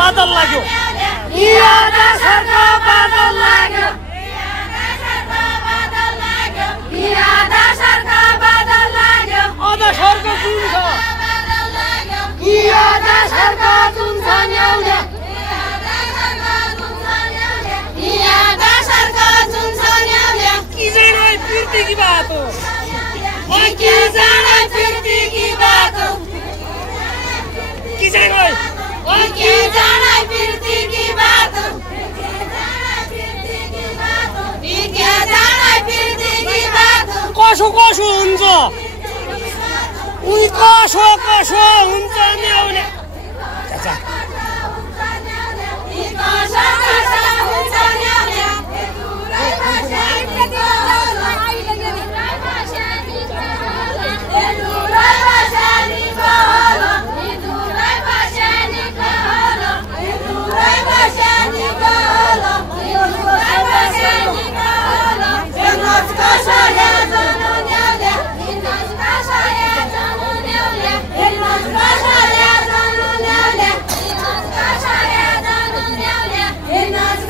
बादल लाग्यो कसो हुन्छ उनी कसो हुन्छ न्याउने It's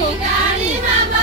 गाडीमा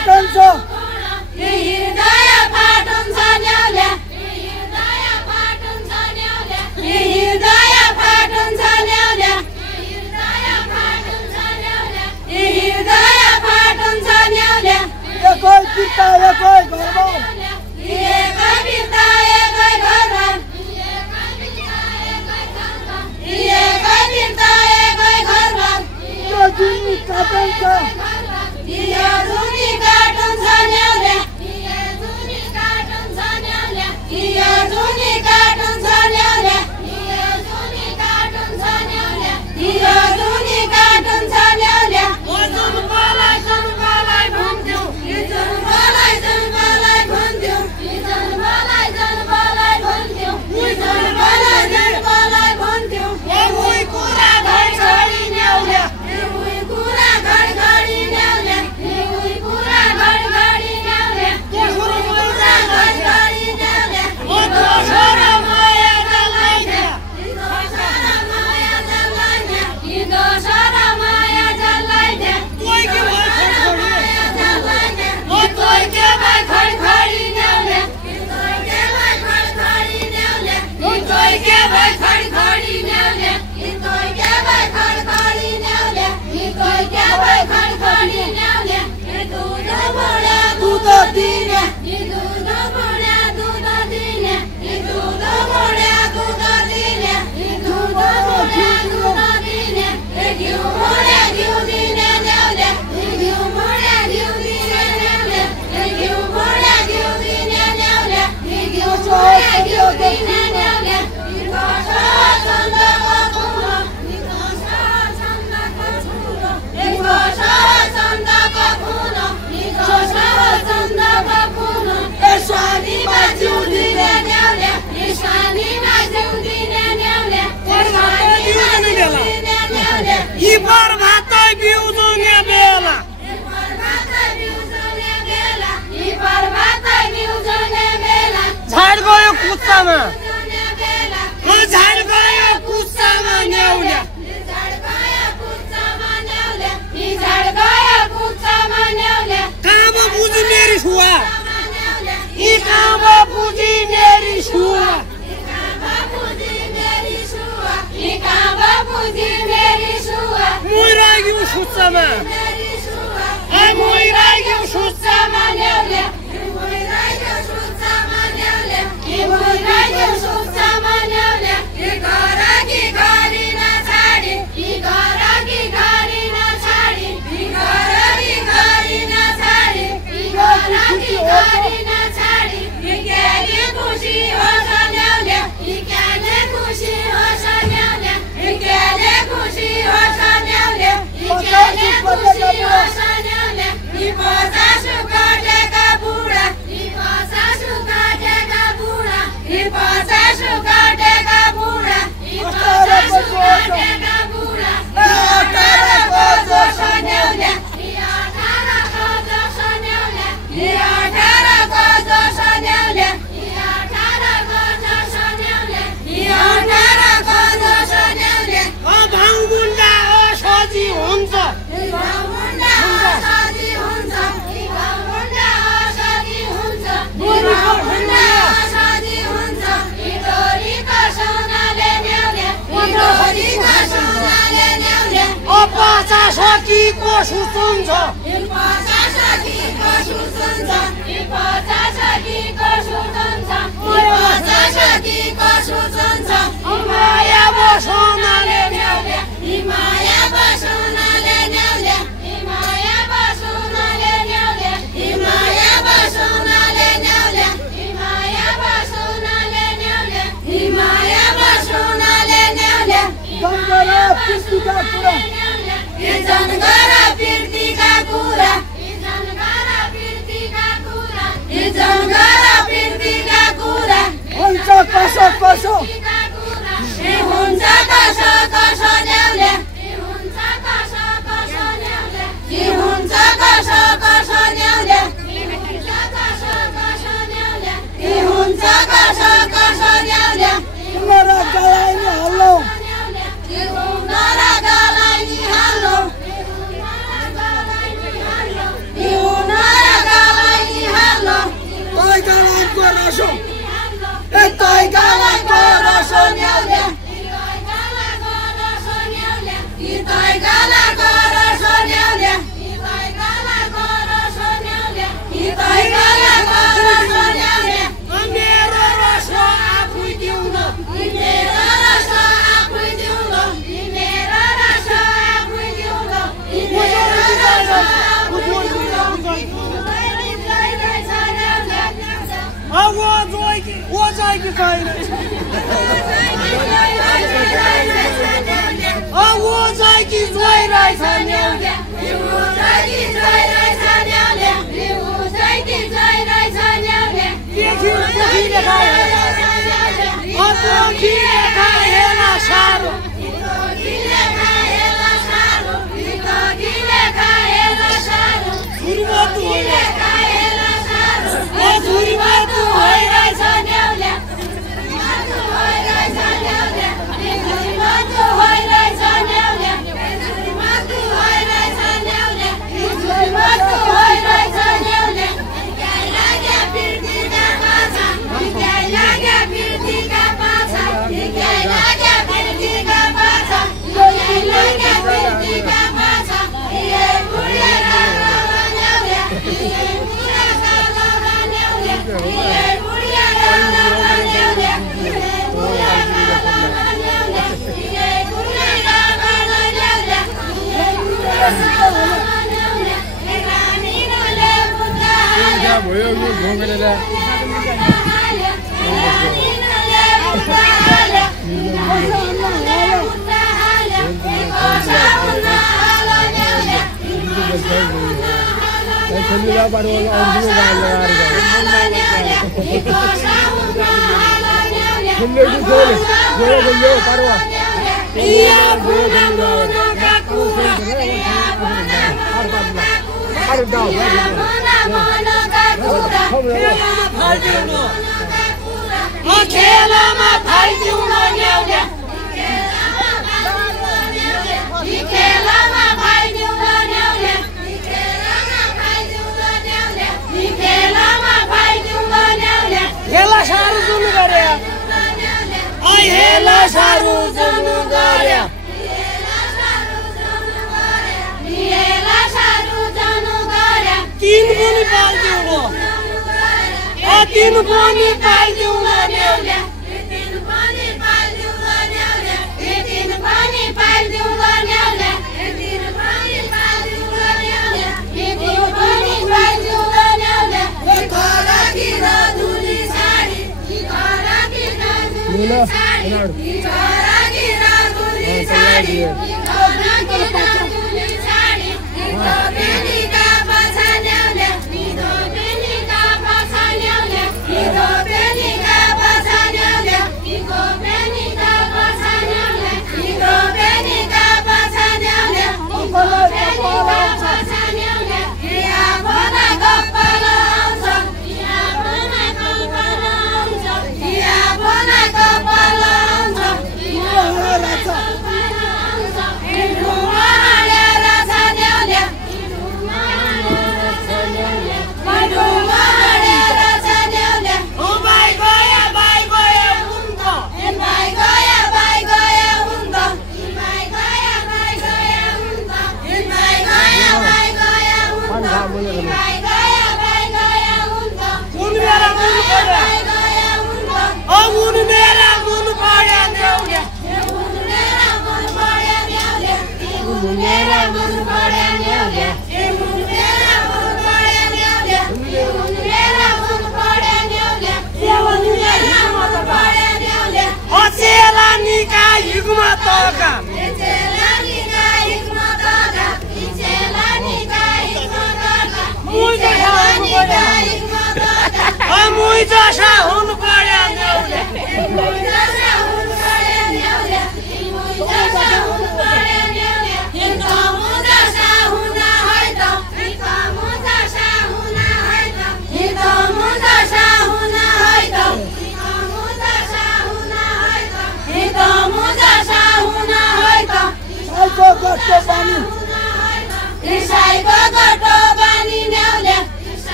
फाटन्छ हृदय फाटन्छ न्याउले हृदय फाटन्छ न्याउले हृदय फाटन्छ न्याउले हृदय फाटन्छ न्याउले हृदय फाटन्छ न्याउले एकै पिता एकै घरमा एकै पिता एकै घरमा एकै पिता एकै घरमा यो जुनी काटन्छ यो जुनी काटन्छ न्याउले यो जुनी काटन्छ न्याउले यो जुनी काटन्छ न्याउले यो जुनी काटन्छ न्याउले यो जुनी काटन्छ न्याउले जन्मलाई भन्थ्यो जन्मलाई भन्थ्यो जन्मलाई भन्थ्यो जन्मलाई भन्थ्यो उही कुरा घडी न्याउले उही कुरा घडी न्याउले उही कुरा घडी न्याउले त्यसो कुरा घडी न्याउले छोरा माया जलाई दिया दोसरा माया जलाई दे दोसरा माया जलाई दे कोही के भाइ जलाई दे कोही के भाइ खडी न्याउले कोही के भाइ खडी न्याउले कोही के भाइ खडी न्याउले कोही के भाइ खडी न्याउले कोही के भाइ खडी न्याउले दूध बडा दूध दिने दूध बडा दूध दिने दूध बडा दूध दिने दूध बडा दूध दिने घिउ बडा घिउ दिने न्याउले घिउ बडा घिउ दिने न्याउले घिउ बडा घिउ दिने न्याउले घिउ बडा घिउ दिने न्याउले यी पर्वतै बिउजने बेला झाड गयो कुच्चामा झाड गयो कुच्चामा न्याउले कहाँ बुझी मेरी छुवा यी कहाँ बुझी मेरी छुवा मोइराग्यो सुच्चामा मोइराग्यो सुच्चामा न्याउले पचासकीको सुन्छ माया बसोनाले न्याउले माया बसोनाले न्याउले माया बसोनाले न्याउले माया बसोनाले न्याउले माया बसोनाले न्याउले माया बसोनाले न्याउले गङ्गरा पिस्तीका कुरा जन्गरा पिर्तीका कुरा जन्गरा पिर्तीका कुरा हुन्छ कसो कसो हुन्छ कसो कसो न्याउले हुन्छ कसो कसो न्याउले हुन्छ कसो कसो न्याउले हुन्छ कसो कसो न्याउले हुन्छ कसो कसो न्याउले तिम्रो गलाइ नि हल्लो तिम्रो गलाइ नि हल्लो तिम्रो छैन वो चाहिँ कि जोइ रहेछ न्याउले वो चाहिँ कि जोइ रहेछ न्याउले वो चाहिँ कि जोइ रहेछ न्याउले देखि पोखीले खाए पोखीले खाएला सारो पोखीले खाएला सारो पोखीले खाएला सारो झुरबतुले खाएला सारो झुरबतु भइरहेछ न्याउले झुरबतु भइरहेछ न्याउले झुरबतु भइरहेछ न्याउले झुरबतु भइरहेछ न्याउले झुरबतु भइरहेछ न्याउले गाई लाग्या बिर्तीका पाछा गाई लाग्या बिर्तीका पाछा गाई लाग्या बिर्तीका पाछा गाई लाग्या बिर्तीका पाछा ए बुढा गाला न्याउले ए बुढा गाला न्याउले ए बुढा गाला न्याउले ए बुढा गाला न्याउले ए बुढा गाला न्याउले ए बुढा गाला न्याउले ए रानीले बुढा क्या भयो यो घोमेले Alhamdulillah baru orang juga हेला सारू जुन गरे आई हेला सारू जुन गरे हेला सारू जुन गरे तीन पनि पाल्दिउ ए तीन पनि पाल्दिउ न्याउले तीन पनि पाल्दिउ न्याउले तीन पनि पाल्दिउ न्याउले तीन पनि पाल्दिउ न्याउले तीन पनि पाल्दिउ न्याउले घोडा किन धुली साडी घोडा किन धुली साडी घोडा किन धुली साडी घोडा किन धुली साडी बेनीका पाछा न्याउले बेनीका पाछा न्याउले बेनीका पाछा न्याउले बेनीका पाछा न्याउले बेनीका पाछा न्याउले बेनीका पाछा न्याउले या बनाको पालो आउँछ या बनाको पालो आउँछ या बनाको पालो आउँछ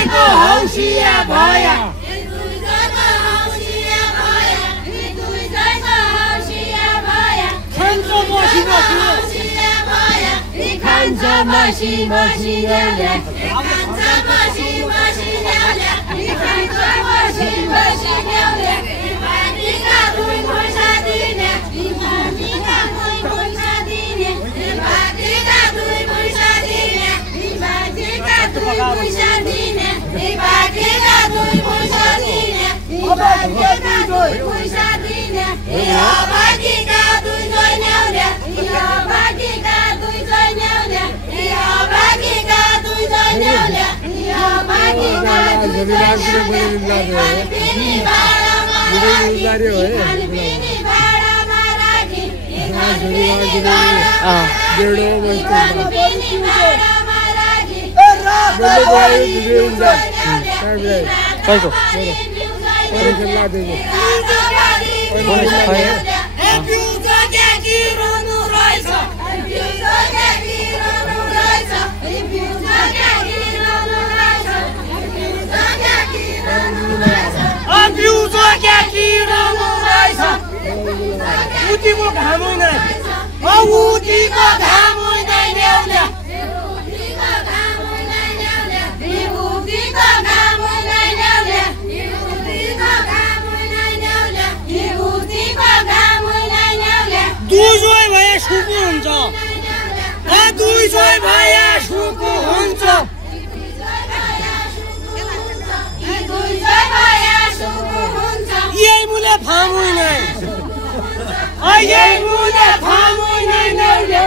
जयको हौसिया भया खान्छ मसी मसी ल्याउल्या उठीको घाम होइन उठीको घाम होइन ल्याउल्या दुई भए सुकु हुन्छ दुई भए सुकु हुन्छ यही मुले फाम होइन यही मुले फाम होइन ल्याउल्या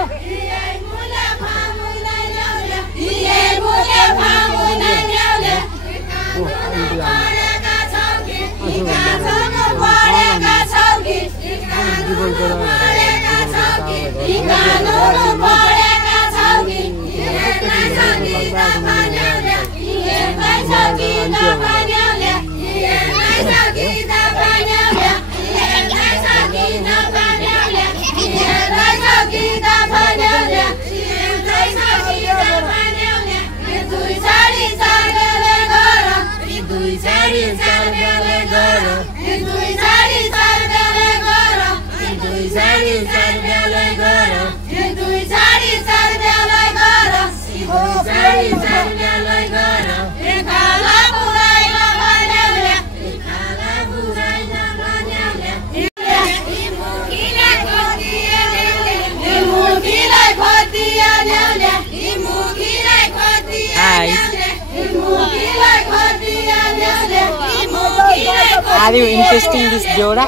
Are you interested in this Jora?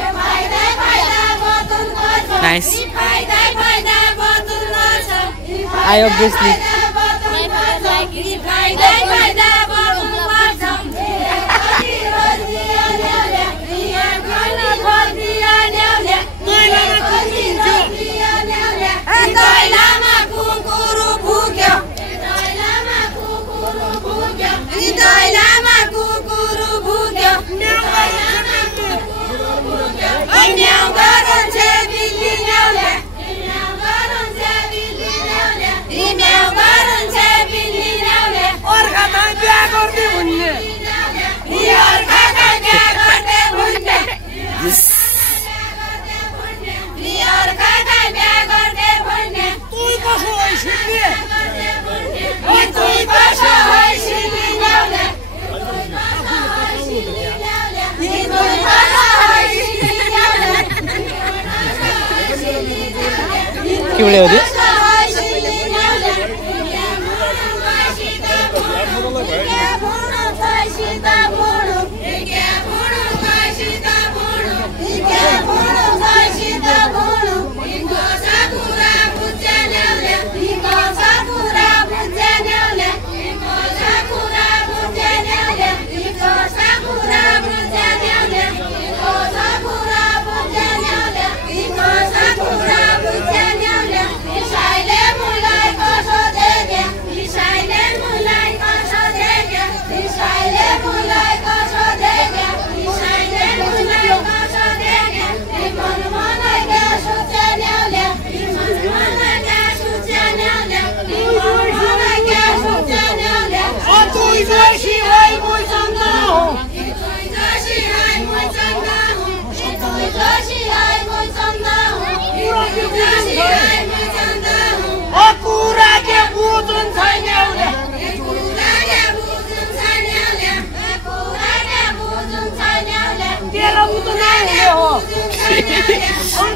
Nice. I obviously. क्यों ले रही? हुने हो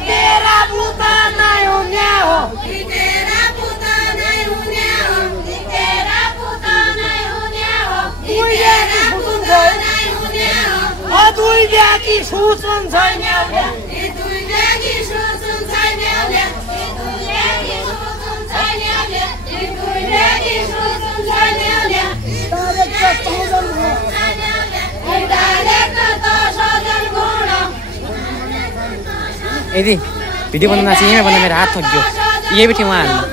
तेरा पुता नै हुने हो तेरा पुता नै हुने हो तेरा पुता नै हुने हो तेरा पुता नै हुने हो दुई ब्याकी सुसन छैन दुई ब्याकी सुसन छैन दुई ब्याकी सुसन छैन दुई ब्याकी सुसन छैन यदि भिडियो बनाउन चाहिँ यहाँ बनाएर हात थक गयो यही बैठे वहाँ हाल्नु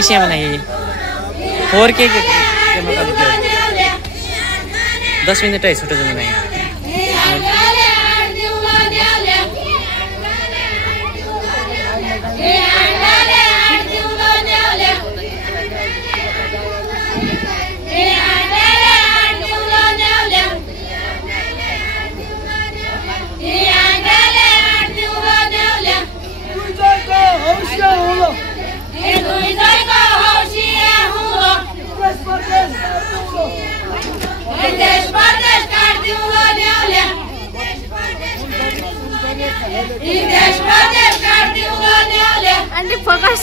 इस यहाँ बनाइए 4K के मतलब 10 मिनट है छोटो जन बनाए Andy focus.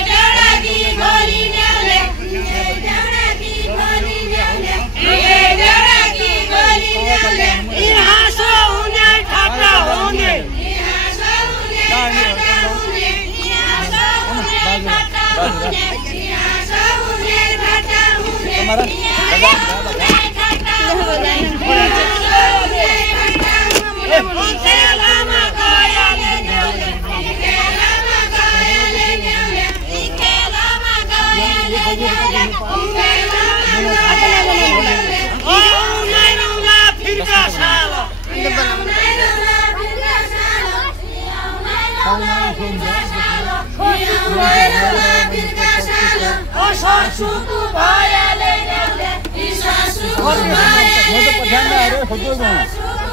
Yeah. सासुको भयले ल्याउले, यी सासुको म त पछाडमा आएर खोज्दै गएँ